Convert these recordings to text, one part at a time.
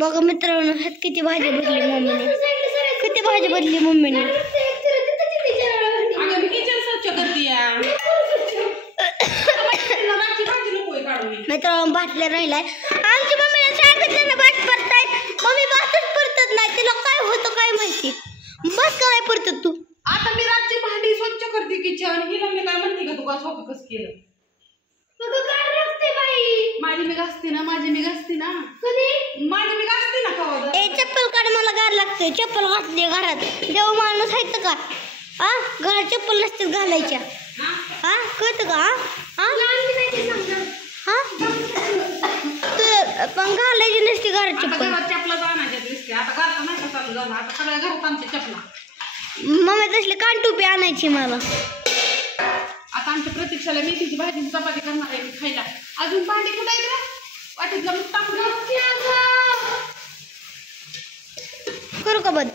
बघा मित्रांनो, ह्यात किती भाजी भरली मम्मीने, किती भाजी भरली मम्मीने. मित्रांनो भातल्या राहिलाय. आमची मम्मीला सांगितलं भात परताय, मम्मी भातच परतत नाही. तिला काय होतं काय माहिती. बस काय परतत तू. आता मी रातची भांडी स्वच्छ करते किचन. हिला मी काय म्हणते का तू का स्वतः कसं केलं. माझी मी घासते ना, माझी मी घासते ना, माझी मी घासते ना. कवा ए चप्पल काढ, मला गार लागते. चप्पल घातली घरात. देव माणूस आहेत का हा. घरात चप्पल नसते घालायच्या हा. कळतं का हा. पण घालायची नसते घरात चप्पल. चपला आणायच्या दिसते आता. घरात नाही का चालू झालं आता. सगळ्या घरात आमच्या चपला. मम्मी तसली कानटुपी आणायची मला. आता आमच्या प्रतीक्षाला मेथीची भाजी चपाती करणार आहे खायला. अजून भांडी कुठे आहे वाटीतला मग टाकून करू का बंद.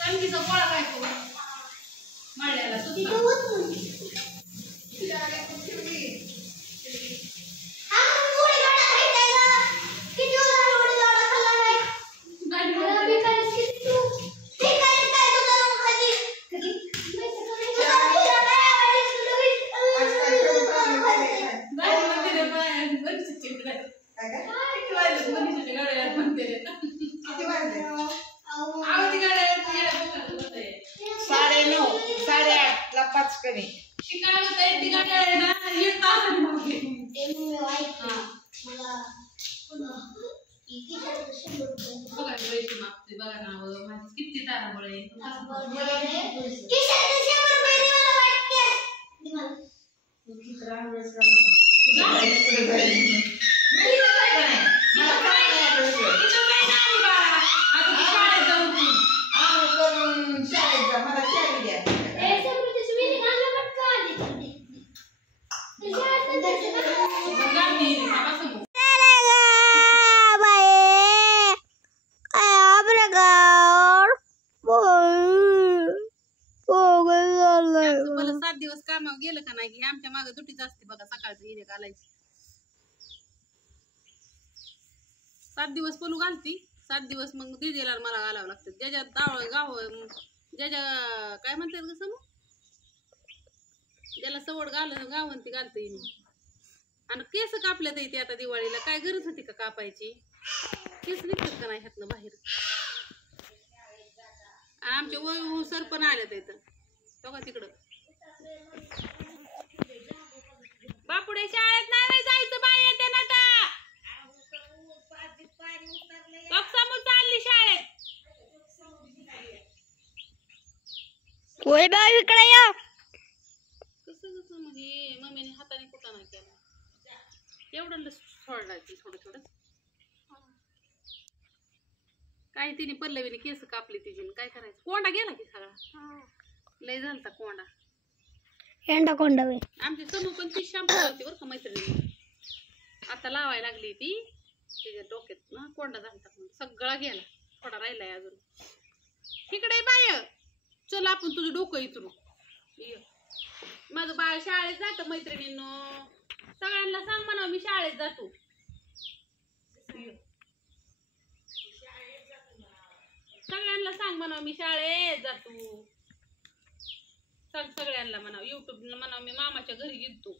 तणकीचा गोळा काय तो मळल्याला किती तारामुळे कामावर गेलं का नाही. आमच्या मागे दुटीच असते बघा. सकाळचं हिरे घालायची. 7 दिवस पलू घालती. 7 दिवस मग दिदीला मला घालावं लागतं. ज्याच्या गाव ज्याच्या काय म्हणतात ग समू, ज्याला सवड गावन ती घालते. आणि केस कापल्यात येते आता दिवाळीला. काय गरज होती का कापायची. केस निघतात का नाही ह्यातनं बाहेर. आमचे वय सर पण आल्यात इथं बघा तिकडं. बापुडे शाळेत नाही जायचं बाई येते ना. चालली शाळेत. होय बाई इकडे या. कसं म्हणजे मम्मीने हाताने कुठं नाही केलं. एवढं सोडायची थोडं थोडं. काय तिने पल्लवीने केस कापली तिची. काय करायचं. कोंडा गेला की सगळा. लय झालता कोंडा. एंडा कोंडा वे. आमची समू पण ती शॅम्पू लावते बरं का मैत्रिणी. आता लावायला लागली ती. तिच्या डोक्यात ना कोंडा झालता सगळा गेला. थोडा राहिलाय अजून. तिकडे बाय चल आपण तुझं डोकं इथून. माझं बाळ शाळेत जातं मैत्रिणींनो. सगळ्यांना सांग म्हणा मी शाळेत जातो. सगळ्यांना सांग म्हणा मी शाळेत जातो. सांग सगळ्यांना म्हणा. युट्यूबला म्हणा मी मामाच्या घरी गेलतो.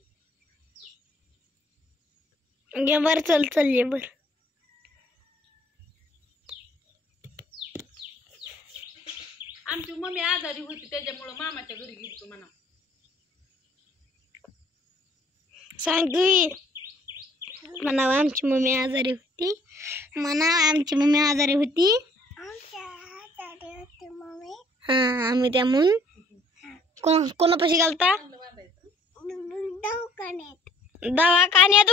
बर चल चल ये बर. आमची मम्मी आजारी होती त्याच्यामुळे मामाच्या घरी गेलतो म्हणा. सांग म्हणा आमची मम्मी आजारी होती. म्हणा आमची मम्मी आजारी होती. हा आम्ही त्यामून कोणापाशी घालता दवाखान्यात.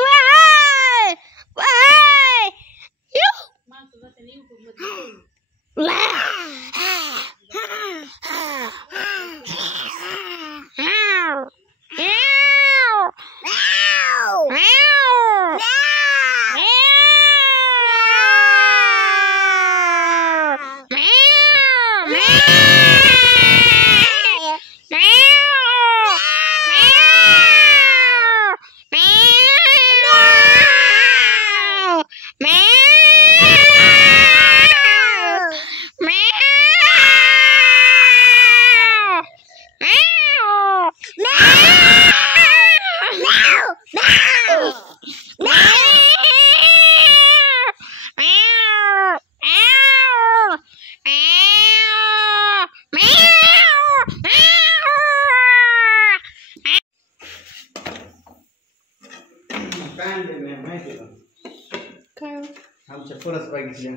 परत बघितल्या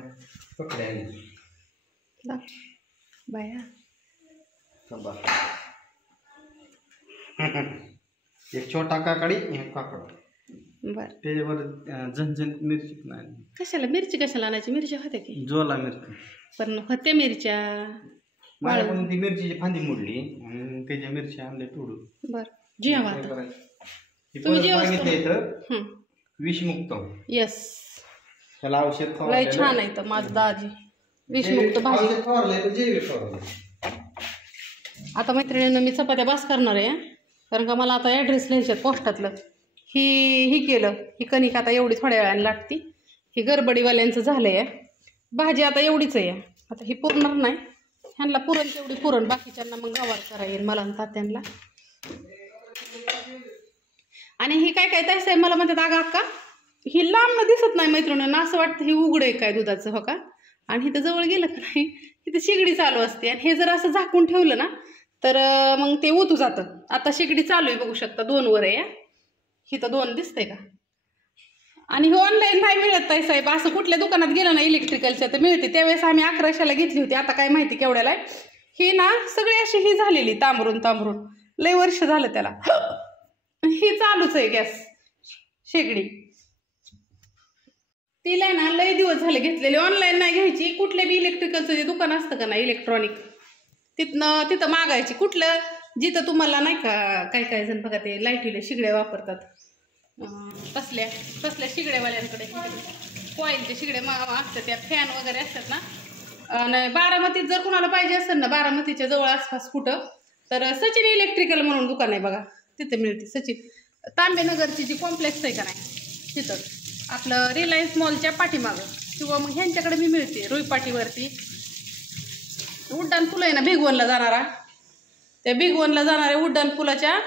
पकड्या आली बाया एक छोटा काकडी एक काकड बर त्याच्यावर झणझणीत मिरची नाही कशाला मिरची कशाला आणायची मिरच्या होत्या की जोला मिरची पण होत्या मिरच्या माझ्याकडून ती मिरचीची फांदी मोडली आणि त्याच्या मिरच्या आणल्या तोडून बर जेवा आता तुम्ही सांगितलं इथं विषमुक्त यस त्याला औषध लय छान आहे तर माझं दाजी विषमुक्त भाजी आता मैत्रिणींना मी चपात्या बास करणार आहे कारण का मला आता ॲड्रेस लिहायच्यात पोस्टातलं ही केलं ही कणिक आता एवढी थोड्या वेळाने लागती ही गडबडीवाल्यांचं झालं आहे भाजी आता एवढीच आहे आता ही पुरणार नाही ह्यांना पुरण तेवढी पुरण बाकीच्यांना मग गवार करा येईल मला तात्यांना आणि ही काय काय तायचं आहे मला म्हणतात अगं अक्का ही लांबनं दिसत नाही मैत्रिणींना असं वाटतं ही उघड आहे काय दुधाचं हो का आणि इथं जवळ गेलं का नाही तिथं शेगडी चालू असते आणि हे जर असं झाकून ठेवलं ना तर मग ते ओतू जातं आता शेगडी चालू आहे बघू शकता 2 वर आहे इथं 2 दिसतंय का आणि हे ऑनलाईन नाही मिळत ताई साहेब असं कुठल्या दुकानात गेलं ना इलेक्ट्रिकलच्या तर मिळते त्यावेळेस आम्ही 1100ला घेतली होती आता काय माहिती केवढ्याला आहे ही ना सगळी अशी ही झालेली तांबरून लय वर्ष झालं त्याला ही चालूच आहे गॅस शेगडी तिला ना लय दिवस झाले घेतलेले ऑनलाईन नाही घ्यायची कुठल्या बी इलेक्ट्रिकलचं जे दुकान असतं का ना इलेक्ट्रॉनिक तिथं मागायची कुठलं जिथं तुम्हाला नाही का काही जण बघा ते लाईटीला शिगड्या वापरतात तसल्या शिगड्यावाल्यांकडे कॉईलचे शिगडे असतात त्या फॅन वगैरे असतात ना आणि बारामतीत जर कुणाला पाहिजे असेल ना बारामतीच्या जवळ आसपास कुठं तर सचिन इलेक्ट्रिकल म्हणून दुकान आहे बघा तिथे मिळते सचिन तांबेनगरची जी कॉम्प्लेक्स आहे का नाही तिथं आपलं रिलायन्स मॉलच्या पाठीमागं किंवा मग ह्यांच्याकडे मी मिळते रुईपाटीवरती उड्डाण पूल आहे ना भिगवणला जाणारा त्या भिगवणला जाणाऱ्या उड्डाण पुलाच्या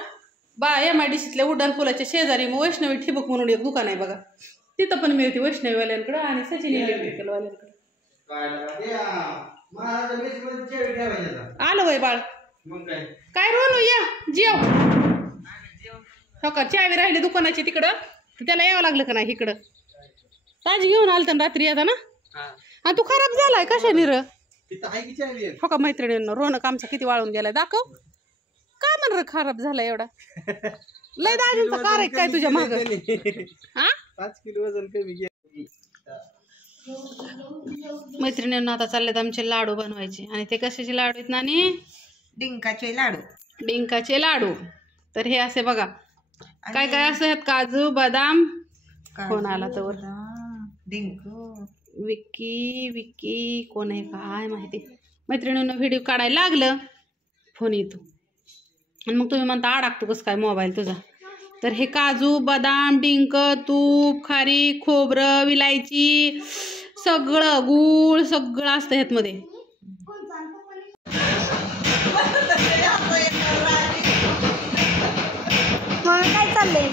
MIDCतल्या उड्डाण पुलाच्या शेजारी मग वैष्णवी ठिबक म्हणून एक दुकान आहे बघा तिथं पण मिळते वैष्णवीवाल्यांकडं आणि सचिन इलेक्ट्रिकलवाल्यांकडं आलं वय बाळ काय रोनू या जेव हो का चावी राहिली दुकानाची तिकडं त्याला यावं लागलं का नाही इकडं ताजी घेऊन आलत ना रात्री आता ना आणि तू खराब झालाय कशा निर हो का मैत्रिणींना रोनक आमचा किती वाळून गेलाय दाखव का म्हण खराब झाला एवढा लय दाजींचा कार आहे काय तुझ्या माग 5 किलो वजन कमी मैत्रिणींना आता चाललेत आमचे लाडू बनवायचे आणि ते कशाचे लाडू आहेत नानी डिंकाचे लाडू तर हे असे बघा काय काय असं आहेत काजू बदाम कोण आला तर विक्की कोण आहे काय माहिती मैत्रिणींना व्हिडिओ काढायला लागलं फोन येतो आणि मग तुम्ही म्हणता अडकतो कसं काय मोबाईल तुझा तर हे काजू बदाम डिंक तूप खारी खोबरं विलायची सगळं गूळ सगळं असतं ह्यातमध्ये काय चाललंय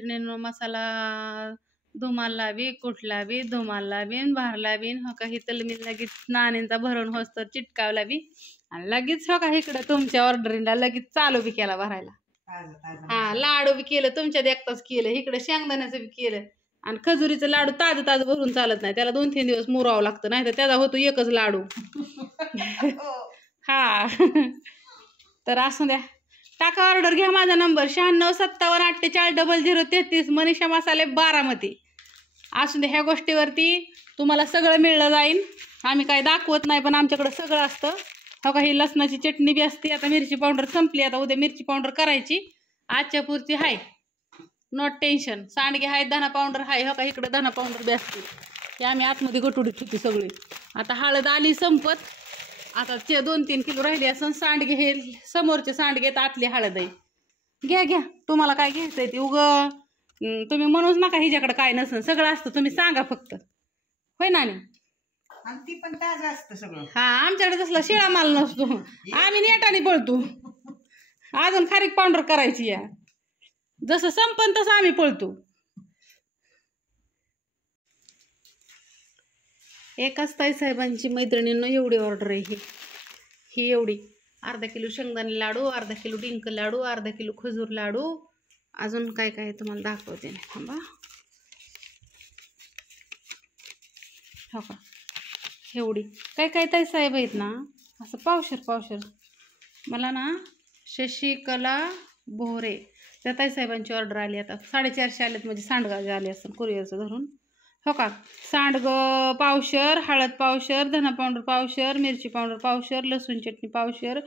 मैत्रिणींनो मसाला धुमाला बी कुठला बी धुमाला बीन भारला बीन हो का हिथं मी लगेच नाण्यांचा भरून होस तर चिटकावला बी आणि लगेच हो का इकडं तुमच्या ऑर्डरीला लगेच चालू बी केला भरायला. हा लाडू बी केलं तुमच्या देखताच केलं इकडं शेंगदाण्याचं बी केलं आणि खजुरीचं लाडू ताजं ताजं भरून चालत नाही त्याला 2-3 दिवस मुरावं लागतं नाही तर त्याचा होतो एकच लाडू. हा तर असू द्या टाका ऑर्डर घ्या माझा नंबर 9657480033 मनीषा मसाले बारामती. असू द्या ह्या गोष्टीवरती तुम्हाला सगळं मिळलं जाईल. आम्ही काय दाखवत नाही पण आमच्याकडं सगळं असतं. हो का ही लसणाची चटणी बी असते आता मिरची पावडर संपली आता उद्या मिरची पावडर करायची आजच्या पुरती हाय नॉट टेन्शन. सांडगे आहेत धना पावडर हाय हो का इकडं धना पावडर बी असते ते आम्ही आतमध्ये गटुडीत ठेवते सगळी. आता हळद आली संपत आता 2-3 किलो राहिले असं सांडगे हे समोरचे सांडगे आतली हळद आहे. घ्या घ्या तुम्हाला काय घ्यायचंय ते तुम्ही म्हणूच नका हिच्याकडे काय नसेल सगळं असतं तुम्ही सांगा फक्त होय ना. ती पण ताजं असतं सगळं. हा आमच्याकडे तसला शिळा माल नसतो आम्ही नेटाने पळतो. अजून खारीक पावडर करायची या जसं संपन तसं आम्ही पळतो. एकाच ताई साहेबांची मैत्रिणींना एवढी ऑर्डर आहे ही एवढी. अर्धा किलो शेंगदाणे लाडू अर्धा किलो डिंक लाडू अर्धा किलो खजूर लाडू अजून काय काय तुम्हाला दाखवते नाही थांबा. हो का एवढी काय काय ताई साहेब आहेत ना असं पावशर मला ना शशिकला बोहरे त्या ताई साहेबांची ऑर्डर आली आता 450 आलेत म्हणजे सांडगा आले असतात कुरिअरचं धरून. हो का सांडगं पावशर हळद पावशर धना पावडर पावशर मिरची पावडर पावशर लसूण चटणी पावशर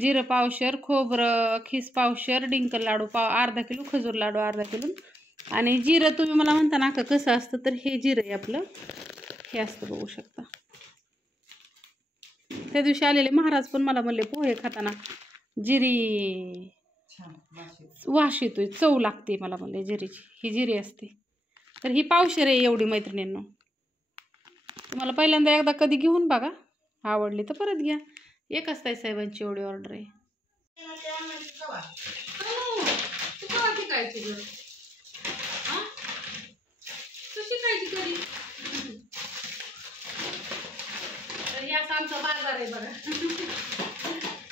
जिरं पावशर खोबरं खीस पावशर डिंक लाडू अर्धा किलो खजूर लाडू अर्धा किलो आणि जिरं तुम्ही मला म्हणता ना का कसं असतं तर हे जिरं आहे आपलं हे असतं बघू शकता. त्या दिवशी आलेले महाराज पण मला म्हणले पोहे खाताना जिरी वास येतोय चव लागते मला म्हणले जिरीची ही जिरी असते. तर ही पावशर आहे एवढी मैत्रिणींनो. तुम्हाला पहिल्यांदा एकदा कधी घेऊन बघा आवडली तर परत घ्या. एकच ताई साहेबांची एवढी ऑर्डर आहे. तर हे असं आमचा बाजार आहे बघा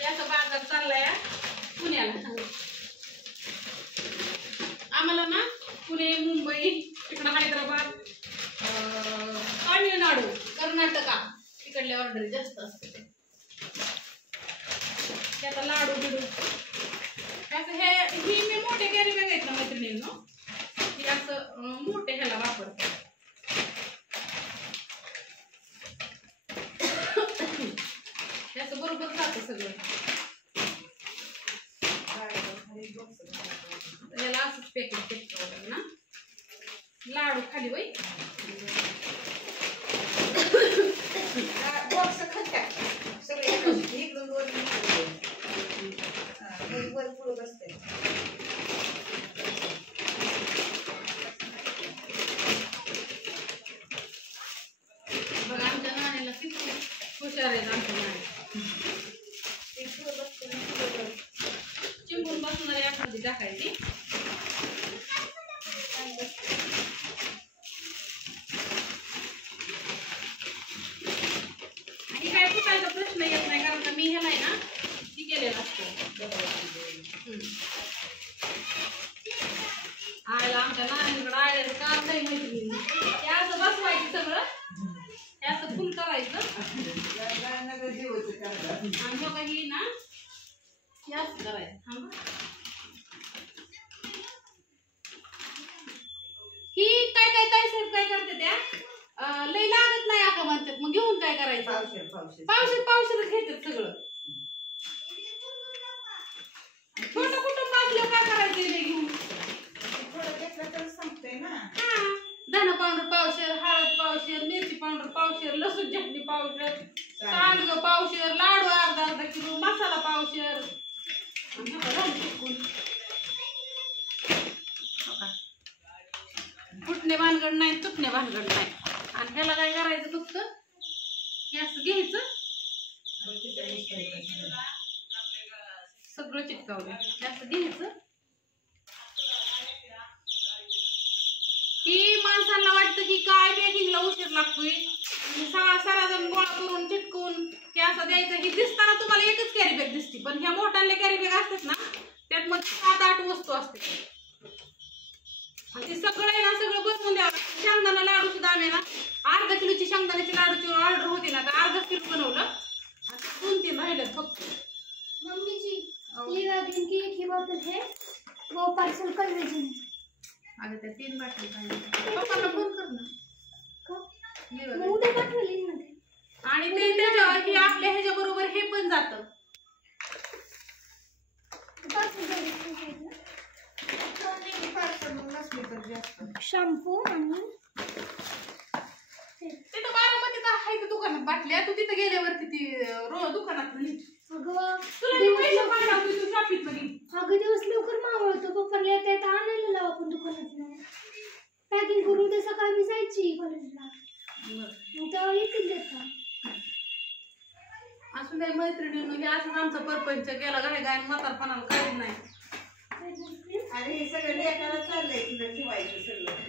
याचा बाजार चाललाय पुण्याला. आम्हाला ना पुणे मुंबई इकडं हैदराबाद तामिळनाडू कर्नाटका तिकडल्या ऑर्डर जास्त असते. त्याचा लाडू बिडू त्याचं ही मी मोठे कॅरी बॅग आहेत ना मैत्रिणींनो ही असं मोठे ह्याला वापरते. त्याचं बरोबर जातं सगळं याला असंच पॅकेट ना लाडू खाली बाई बॉक्स खात्या सगळे एकदम वर पुढे बसते. बघा आमच्या नाण्याला किती हुशार आहेत आमच्या नाण्या चिंबून बसणारी एखादी टाकायची. आणि काय फुटायचा प्रश्न येत नाही कारण का मी ह्याला आहे ना ती केलेलं असतं. आयला आमच्या नाण्याकडे आयला काम नाही माहिती ते असं बसवायचं सगळं हे असं फुल करायचं आणि बघा ही ना हे असं करायचं. ही काय काय काय साहेब काय करते त्या लई लागत नाही आपण म्हणतात मग घेऊन काय करायचं पावशेर घेतात सगळं. छोटं कुटुंब असलं काय करायचं लई घेऊन थोडं घेतलं तर संपतंय ना. धना पावडर पावशेर हळद पावशेर मिरची पावडर पावशेर लसूण चटणी पावशेर सांडगं पावशेर लाडू अर्धा किलो मसाला पावशेर फुटणे भानगड नाही चुकणे भानगड नाही. आणि ह्याला काय करायचं फक्त हे असं घ्यायचं सगळं चिटकावलं हे असं घ्यायचं ह्यांना वाटतं की काय पॅकिंगला उशीर लागतोय आणि सगळा साराजण गोळा करून चिटकून हे असं द्यायचं. ही दिसताना तुम्हाला एकच कॅरी बॅग दिसते, पण ह्या मोठ्याले कॅरी बॅग असतात ना त्यात मग 7-8 वस्तू असते आणि ते सगळं आहे ना सगळं बनवून द्यावं. शेंगदाणा लाडू सुद्धा आम्ही ना अर्धा किलोची शेंगदाण्याची लाडूची ऑर्डर होती ना, तर अर्धा किलो बनवलं आणि 2-3 राहिलं फक्त. मम्मीची लिवा ग्रीन की एक ही बॉटल है वो पार्सल कर दीजिए. अगं त्या 3 बाटली पाहिजे. पप्पाला फोन कर ना. मग उद्या पाठवली ना ते. आणि ते त्याच्यावर की आपल्या ह्याच्या बरोबर हे पण जातं. शॅम्पू आणि तिथं बारामतीत आहे त्या दुकानात बाटल्या. तू तिथं गेल्यावरती ती दुकानात अगं पैसे पाठवतो तू शॉपिंग मध्ये. दिवस लवकर मावळतो. पप्पाला येता येता आणायला लाव आपण दुकानात. पॅकिंग करून उद्या सकाळी मी जायची कॉलेजला. मग तेव्हा येतील देता. असं नाही मैत्रिणींनो, हे असंच आमचा परपंच गेला गाय गाय म्हातारपणाला काहीच नाही. अरे हे सगळं लेकराला चाललंय तुला ठेवायचं सगळं.